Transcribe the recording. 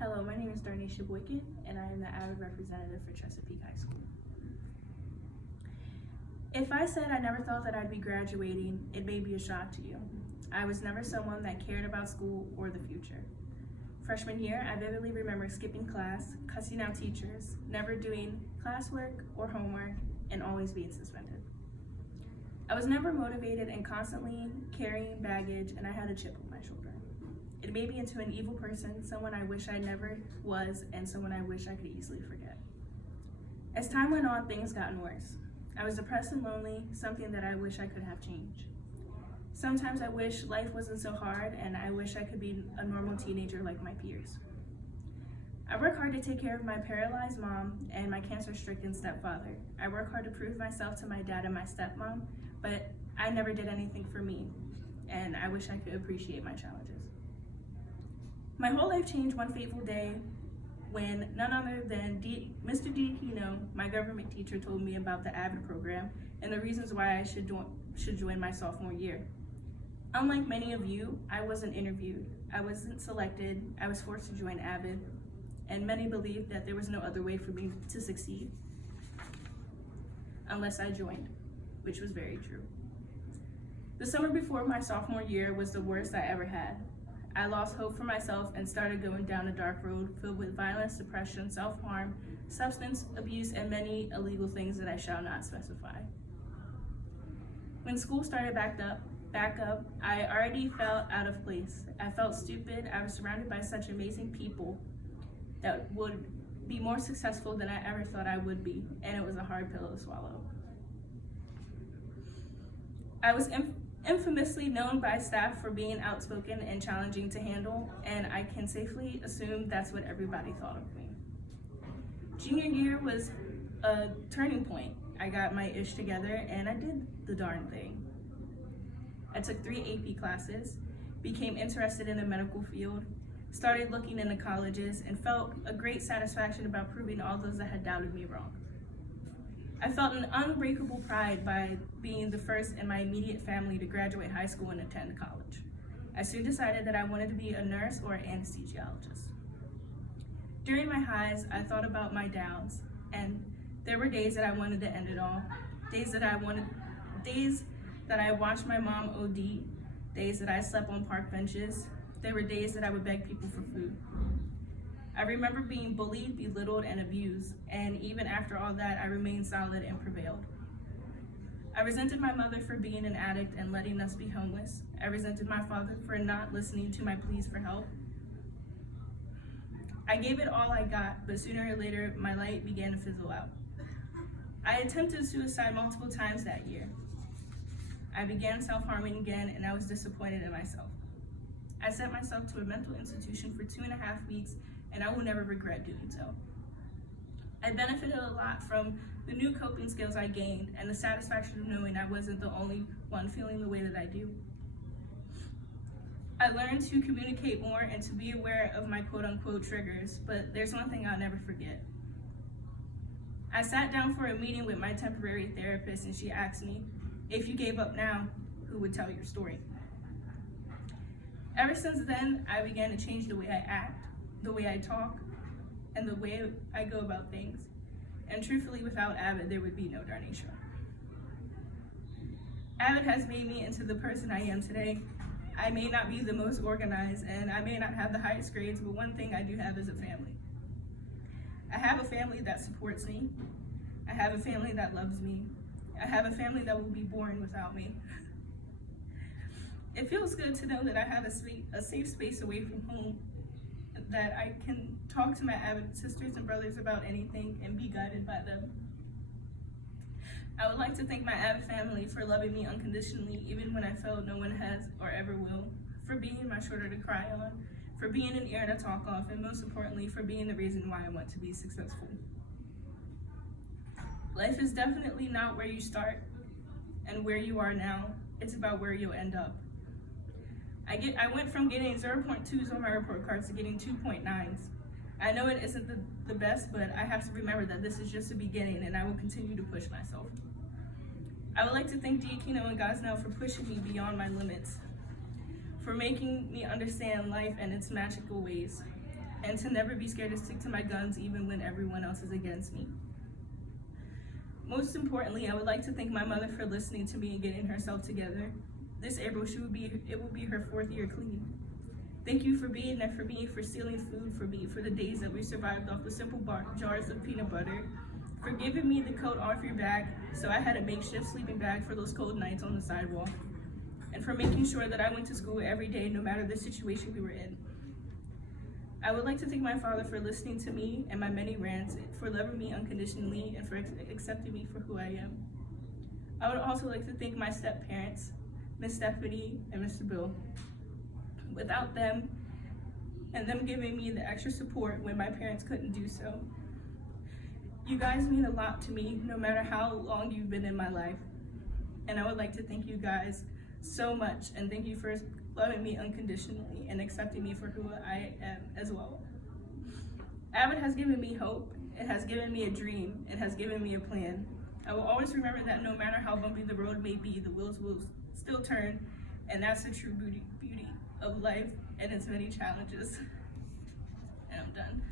Hello, my name is Darnasha Boykin, and I am the AVID representative for Chesapeake High School. If I said I never thought that I'd be graduating, it may be a shock to you. I was never someone that cared about school or the future. Freshman year, I vividly remember skipping class, cussing out teachers, never doing classwork or homework, and always being suspended. I was never motivated and constantly carrying baggage, and I had a chip on my shoulder. It made me into an evil person, someone I wish I never was, and someone I wish I could easily forget. As time went on, things got worse. I was depressed and lonely, something that I wish I could have changed. Sometimes I wish life wasn't so hard, and I wish I could be a normal teenager like my peers. I work hard to take care of my paralyzed mom and my cancer-stricken stepfather. I work hard to prove myself to my dad and my stepmom, but I never did anything for me, and I wish I could appreciate my challenges. My whole life changed one fateful day when none other than Mr. Diakino, my government teacher, told me about the AVID program and the reasons why I should join my sophomore year. Unlike many of you, I wasn't interviewed, I wasn't selected, I was forced to join AVID, and many believed that there was no other way for me to succeed unless I joined, which was very true. The summer before my sophomore year was the worst I ever had. I lost hope for myself and started going down a dark road filled with violence, depression, self-harm, substance abuse, and many illegal things that I shall not specify. When school started back up, I already felt out of place. I felt stupid. I was surrounded by such amazing people that would be more successful than I ever thought I would be, and it was a hard pill to swallow. I was infamously known by staff for being outspoken and challenging to handle, and I can safely assume that's what everybody thought of me. Junior year was a turning point. I got my ish together and I did the darn thing. I took 3 AP classes, became interested in the medical field, started looking into colleges, and felt a great satisfaction about proving all those that had doubted me wrong. I felt an unbreakable pride by being the first in my immediate family to graduate high school and attend college. I soon decided that I wanted to be a nurse or an anesthesiologist. During my highs, I thought about my downs, and there were days that I wanted to end it all, days that I watched my mom OD, days that I slept on park benches. There were days that I would beg people for food. I remember being bullied, belittled, and abused, and even after all that, I remained solid and prevailed. I resented my mother for being an addict and letting us be homeless. I resented my father for not listening to my pleas for help. I gave it all I got, but sooner or later, my light began to fizzle out. I attempted suicide multiple times that year. I began self-harming again, and I was disappointed in myself. I sent myself to a mental institution for 2.5 weeks, and I will never regret doing so. I benefited a lot from the new coping skills I gained and the satisfaction of knowing I wasn't the only one feeling the way that I do. I learned to communicate more and to be aware of my quote-unquote triggers, but there's one thing I'll never forget. I sat down for a meeting with my temporary therapist, and she asked me, if you gave up now, who would tell your story? Ever since then, I began to change the way I act, the way I talk, and the way I go about things. And truthfully, without AVID, there would be no Darnasha. AVID has made me into the person I am today. I may not be the most organized, and I may not have the highest grades, but one thing I do have is a family. I have a family that supports me. I have a family that loves me. I have a family that will be boring without me. It feels good to know that I have a safe space away from home, that I can talk to my AVID sisters and brothers about anything and be guided by them. I would like to thank my AVID family for loving me unconditionally, even when I felt no one has or ever will, for being my shoulder to cry on, for being an ear to talk off, and most importantly, for being the reason why I want to be successful. Life is definitely not where you start and where you are now. It's about where you'll end up. I went from getting 0.2s on my report cards to getting 2.9s. I know it isn't the best, but I have to remember that this is just the beginning, and I will continue to push myself. I would like to thank Diakino and Gosnell for pushing me beyond my limits, for making me understand life and its magical ways. and to never be scared to stick to my guns even when everyone else is against me. Most importantly, I would like to thank my mother for listening to me and getting herself together. This April, it will be her 4th year clean. Thank you for being there for me, for stealing food for me, for the days that we survived off the simple jars of peanut butter, for giving me the coat off your back so I had a makeshift sleeping bag for those cold nights on the sidewalk, and for making sure that I went to school every day no matter the situation we were in. I would like to thank my father for listening to me and my many rants, for loving me unconditionally, and for accepting me for who I am. I would also like to thank my step-parents, Miss Stephanie and Mr. Bill. Without them, and them giving me the extra support when my parents couldn't do so. You guys mean a lot to me, no matter how long you've been in my life. And I would like to thank you guys so much, and thank you for loving me unconditionally and accepting me for who I am as well. Avid has given me hope, it has given me a dream, it has given me a plan. I will always remember that no matter how bumpy the road may be, the wheels will still turn, and that's the true beauty of life and its many challenges. And I'm done.